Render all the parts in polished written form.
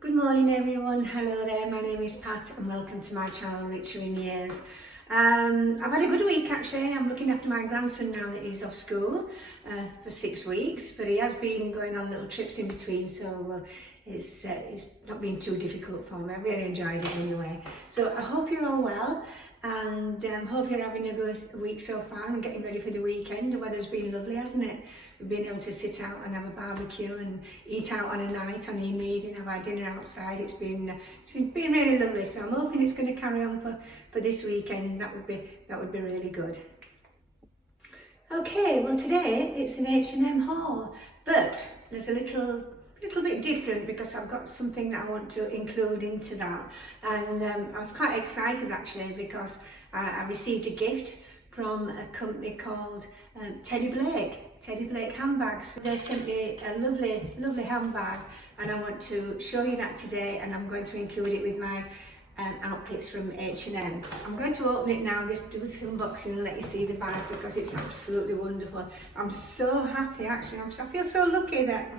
Good morning everyone, hello there, my name is Pat and welcome to my channel Richer in Years. I've had a good week actually. I'm looking after my grandson now that he's off school for 6 weeks, but he has been going on little trips in between, so it's not been too difficult for me. I've really enjoyed it anyway. So I hope you're all well and hope you're having a good week so far and getting ready for the weekend. The weather's been lovely, hasn't it? We've been able to sit out and have a barbecue and eat out on a night, on an evening, have our dinner outside. It's been really lovely, so I'm hoping it's going to carry on for this weekend. That would be really good. Okay, well today it's an H&M haul, but there's a little bit different because I've got something that I want to include into that, and I was quite excited actually because I received a gift from a company called Teddy Blake handbags. They sent me a lovely handbag and I want to show you that today, and I'm going to include it with my outfits from H&M. I'm going to open it now, just do this unboxing and let you see the bag because it's absolutely wonderful. I'm so happy actually. I feel so lucky that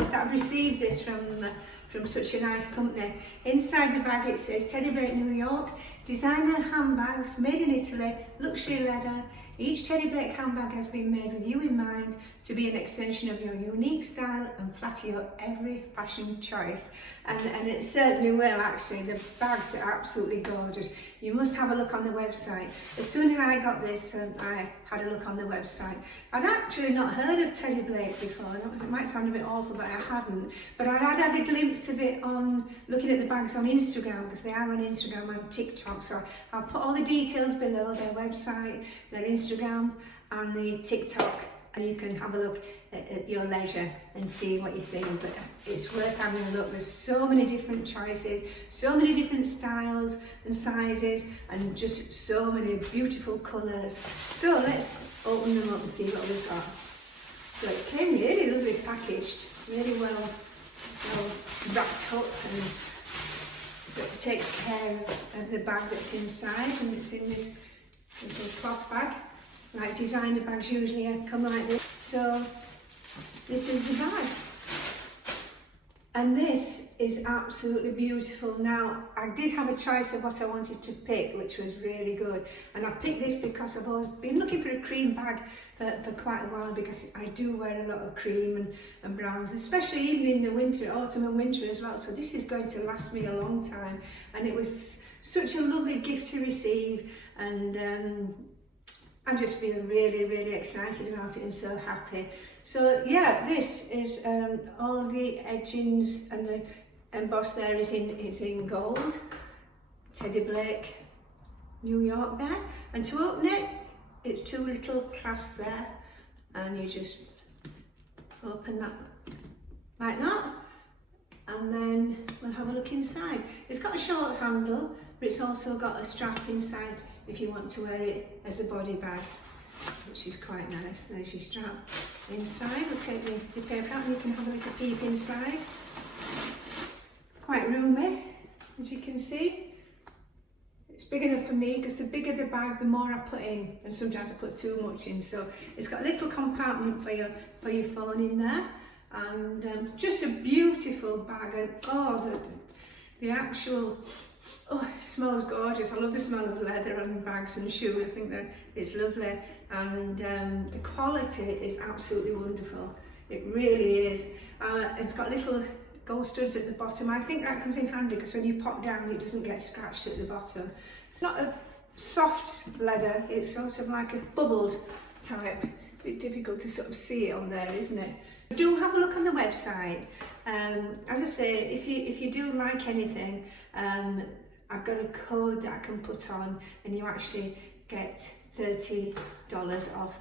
I've received this from such a nice company. Inside the bag it says Teddy Blake New York, designer handbags made in Italy, luxury leather. Each Teddy Blake handbag has been made with you in mind to be an extension of your unique style and flatter your every fashion choice. And it certainly will actually. The bags are absolutely gorgeous. You must have a look on the website. As soon as I got this, I had a look on the website. I'd actually not heard of Teddy Blake before. It might sound a bit awful, but I hadn't. But I had a glimpse of it on looking at the bags on Instagram, because they are on Instagram and TikTok. So I'll put all the details below, their website, their Instagram and the TikTok, and you can have a look at your leisure and see what you think. But it's worth having a look. There's so many different choices, so many different styles and sizes, and just so many beautiful colours. So let's open them up and see what we've got. So it came really lovely packaged, really well wrapped up, and so it takes care of the bag that's inside, and it's in this little cloth bag. Like designer bags usually come like this. So this is the bag, and this is absolutely beautiful. Now I did have a choice of what I wanted to pick, which was really good, and I've picked this because I've always been looking for a cream bag for quite a while, because I do wear a lot of cream and browns, especially even in the winter, autumn and winter as well. So this is going to last me a long time, and it was such a lovely gift to receive, and I just feel really excited about it and so happy. So yeah, this is all the edgings, and the emboss there is in gold. Teddy Blake New York there, and to open it, it's two little clasps there, and you just open that like that, and then we'll have a look inside. It's got a short handle, but it's also got a strap inside if you want to wear it as a body bag, which is quite nice. There's your strap inside. We'll take the paper out and you can have a little peep inside. Quite roomy, as you can see. It's big enough for me, because the bigger the bag, the more I put in, and sometimes I put too much in. So it's got a little compartment for your phone in there, and just a beautiful bag. And oh, the actual, oh, it smells gorgeous. I love the smell of leather and bags and shoes. I think that it's lovely, and the quality is absolutely wonderful. It really is. It's got little gold studs at the bottom. I think that comes in handy because when you pop down, it doesn't get scratched at the bottom. It's not a soft leather, it's sort of like a bubbled type. It's a bit difficult to sort of see it on there, isn't it? Do have a look on the website. As I say, if you do like anything, I've got a code that I can put on, and you actually get $30 off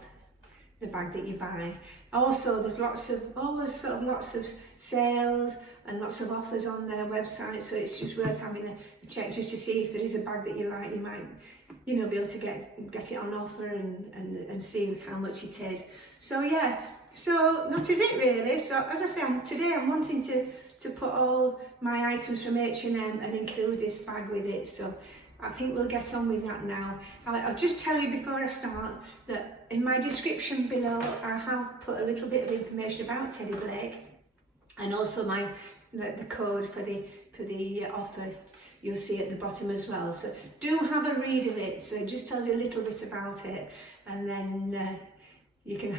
the bag that you buy. Also, there's lots of sales and lots of offers on their website, so it's just worth having a check just to see if there is a bag that you like. You might, be able to get it on offer and see how much it is. So yeah, so that is it really. So as I say, today I'm wanting to put all my items from H&M and include this bag with it. So I think we'll get on with that now. I'll just tell you before I start that in my description below I have put a little bit of information about Teddy Blake. and also the code for the offer you'll see at the bottom as well. So do have a read of it. So it just tells you a little bit about it, and then you can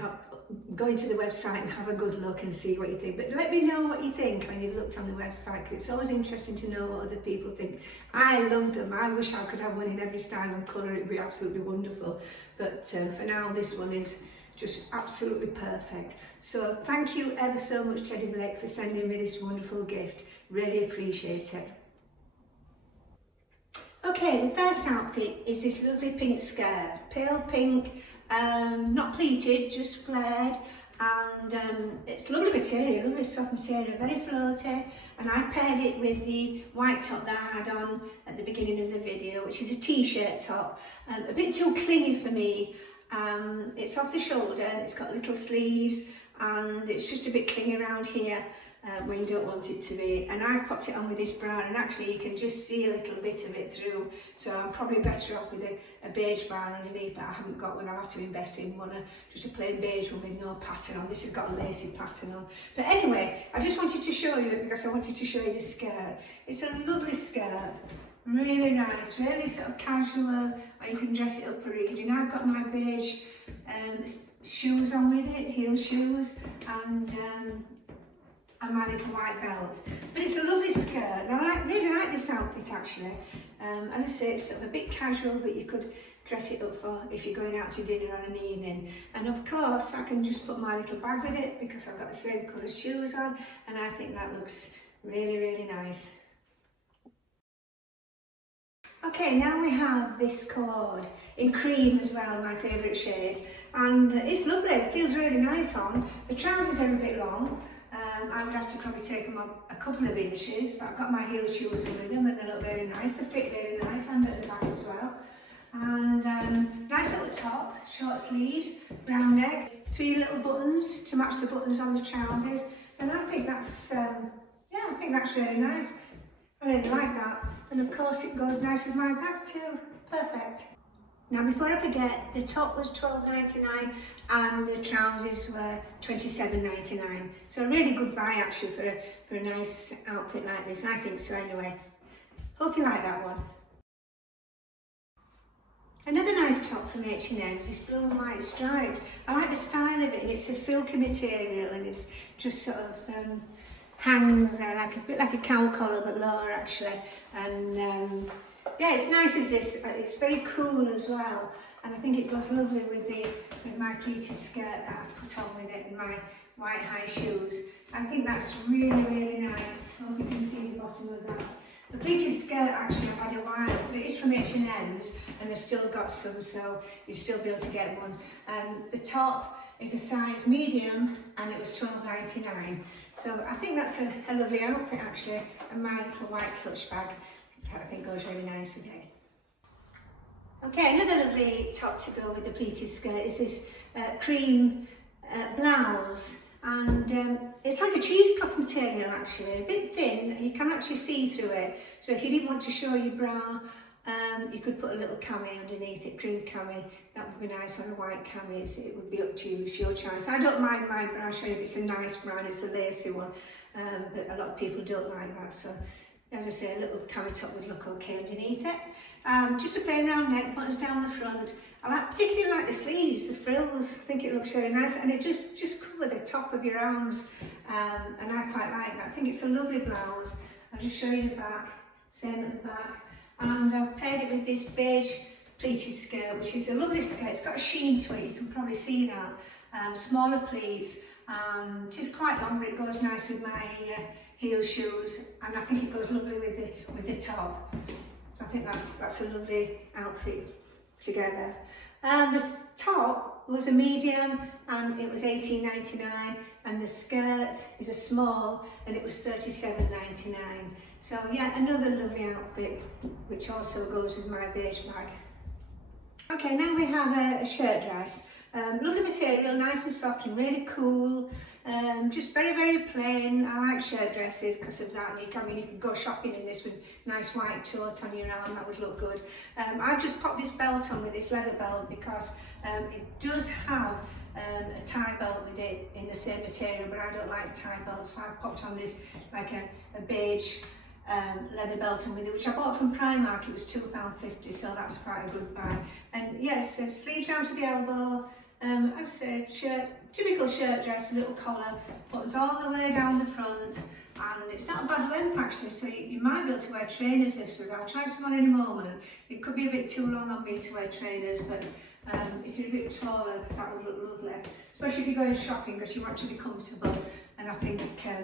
go into the website and have a good look and see what you think. But let me know what you think when you've looked on the website, because it's always interesting to know what other people think. I love them. I wish I could have one in every style and colour. It'd be absolutely wonderful. But for now, this one is just absolutely perfect. So thank you ever so much, Teddy Blake, for sending me this wonderful gift. Really appreciate it. Okay, the first outfit is this lovely pink skirt, pale pink, not pleated, just flared, and it's lovely material, lovely soft material, very floaty, and I paired it with the white top that I had on at the beginning of the video, which is a t-shirt top, a bit too clingy for me. It's off the shoulder and it's got little sleeves, and it's just a bit clingy around here. When you don't want it to be, and I've popped it on with this brown, and actually you can just see a little bit of it through, so I'm probably better off with a beige brown underneath, but I haven't got one. I'll have to invest in one, just a plain beige one with no pattern on. This has got a lacy pattern on. But anyway, I just wanted to show you it because I wanted to show you the skirt. It's a lovely skirt, really nice, really sort of casual, or you can dress it up for reading. I've got my beige shoes on with it, heel shoes, and my little white belt. But it's a lovely skirt, and I really like this outfit actually. As I say, it's sort of a bit casual, but you could dress it up for if you're going out to dinner on an evening. And of course, I can just put my little bag with it because I've got the same colour shoes on, and I think that looks really, really nice. Okay, now we have this cord in cream as well, my favourite shade, and it's lovely. It feels really nice on. The trousers are a bit long. I would have to probably take them up a couple of inches, but I've got my heel shoes in with them, and they look very nice. They fit really nice, and at the back as well. And nice little top, short sleeves, round neck, 3 little buttons to match the buttons on the trousers, and I think that's yeah, I think that's really nice. I really like that, and of course it goes nice with my bag too. Perfect. Now before I forget, the top was $12.99 and the trousers were $27.99. So a really good buy actually for a nice outfit like this. I think so anyway. Hope you like that one. Another nice top from H&M is this blue and white stripe. I like the style of it, and it's a silky material, and it's just sort of hangs like a bit like a cow collar but lower actually. And yeah, it's nice as this. It's very cool as well, and I think it goes lovely with my pleated skirt that I've put on with it and my white high shoes. I think that's really, really nice. I hope you can see the bottom of that. The pleated skirt actually I've had a while, but it's from H&M's and they've still got some, so you'll still be able to get one. The top is a size medium and it was $12.99. So I think that's a lovely outfit actually, and my little white clutch bag I think goes really nice with it. Okay, another lovely top to go with the pleated skirt is this cream blouse, and it's like a cheesecloth material actually, a bit thin, you can actually see through it. So if you didn't want to show your bra, you could put a little cami underneath it, cream cami. That would be nice on a white cami. It would be up to you, it's your choice. I don't mind my bra showing if it's a nice bra and it's a lacy one, but a lot of people don't like that. So as I say, a little cami top would look okay underneath it. Just a plain round neck, buttons down the front. I particularly like the sleeves, the frills. I think it looks really nice, and it just covers the top of your arms, and I quite like that. I think it's a lovely blouse. I'll just show you the back, same at the back, and I've paired it with this beige pleated skirt, which is a lovely skirt. It's got a sheen to it, you can probably see that. Smaller pleats, it is quite long, but it goes nice with my heel shoes, and I think it goes lovely with the top. I think that's a lovely outfit together. The top was a medium and it was $18.99, and the skirt is a small and it was $37.99. So yeah, another lovely outfit which also goes with my beige bag. Okay, now we have a shirt dress. Lovely material, nice and soft and really cool. Just very, very plain. I like shirt dresses because of that. You can go shopping in this with nice white tote on your arm, that would look good. I've just popped this belt on with this leather belt because it does have a tie belt with it in the same material, but I don't like tie belts, so I popped on this like a beige leather belt with it, which I bought from Primark. It was £2.50, so that's quite a good buy. And yes, sleeves down to the elbow, I'd say typical shirt dress, little collar, buttons all the way down the front, and it's not a bad length actually, so you might be able to wear trainers this with. I'll try some on in a moment. It could be a bit too long on me to wear trainers, but if you're a bit taller, that would look lovely, especially if you're going shopping because you want to be comfortable. And I think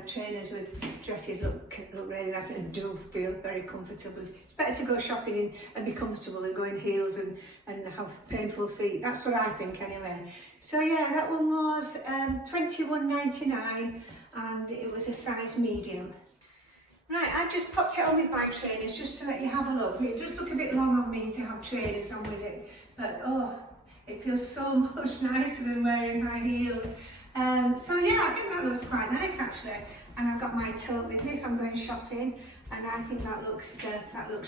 trainers with dresses look really nice and do feel very comfortable. It's better to go shopping and be comfortable than go in heels and have painful feet. That's what I think anyway. So yeah, that one was £21.99 and it was a size medium. Right, I just popped it on with my trainers just to let you have a look. It does look a bit long on me to have trainers on with it, but oh, it feels so much nicer than wearing high heels. So yeah, I think that looks quite nice actually, and I've got my tote with me if I'm going shopping, and I think that looks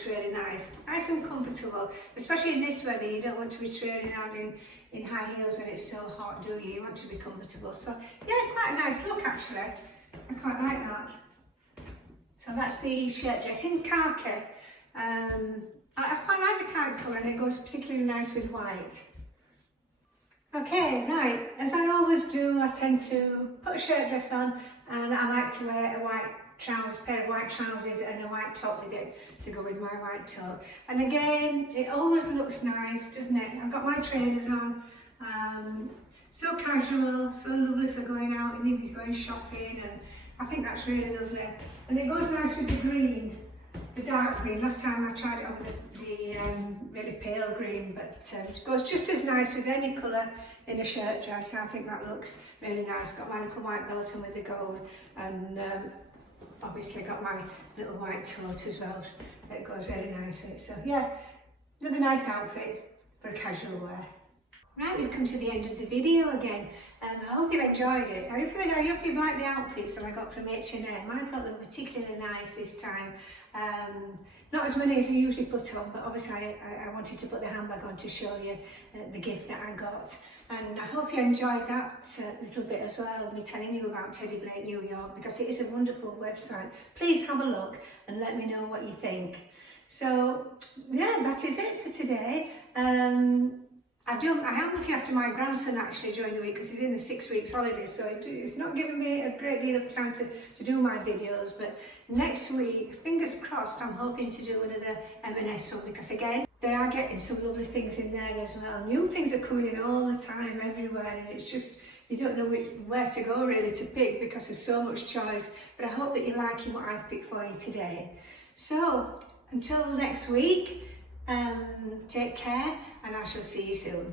really nice and comfortable, especially in this weather. You don't want to be trailing out in high heels when it's so hot, do you? You want to be comfortable. So yeah, quite a nice look actually. I quite like that. So that's the shirt dress in khaki. I quite like the khaki colour, and it goes particularly nice with white. Okay, right, as I always do, I tend to put a shirt dress on, and I like to wear a white pair of white trousers and a white top with it to go with my white top. And again, it always looks nice, doesn't it? I've got my trainers on, so casual, so lovely for going out and if you're going shopping, and I think that's really lovely. And it goes nice with the green, the dark green. Last time I tried it on with the really pale green, but it goes just as nice with any colour in a shirt dress. I think that looks really nice. Got my little white belt on with the gold, and obviously got my little white tote as well. It goes really nice with it. So yeah, another nice outfit for a casual wear. Right, we've come to the end of the video again. I hope you've enjoyed it. I hope you've liked the outfits that I got from H&M. I thought they were particularly nice this time. Not as many as I usually put on, but obviously I wanted to put the handbag on to show you the gift that I got. And I hope you enjoyed that little bit as well, me telling you about Teddy Blake New York, because it is a wonderful website. Please have a look and let me know what you think. So yeah, that is it for today. I am looking after my grandson actually during the week because he's in the 6 weeks holiday, so it's not giving me a great deal of time to do my videos, but next week, fingers crossed, I'm hoping to do another M&S one, because again, they are getting some lovely things in there as well. New things are coming in all the time, everywhere, and it's just, you don't know where to go really to pick because there's so much choice, but I hope that you're liking what I've picked for you today. So, until next week, take care, and I shall see you soon.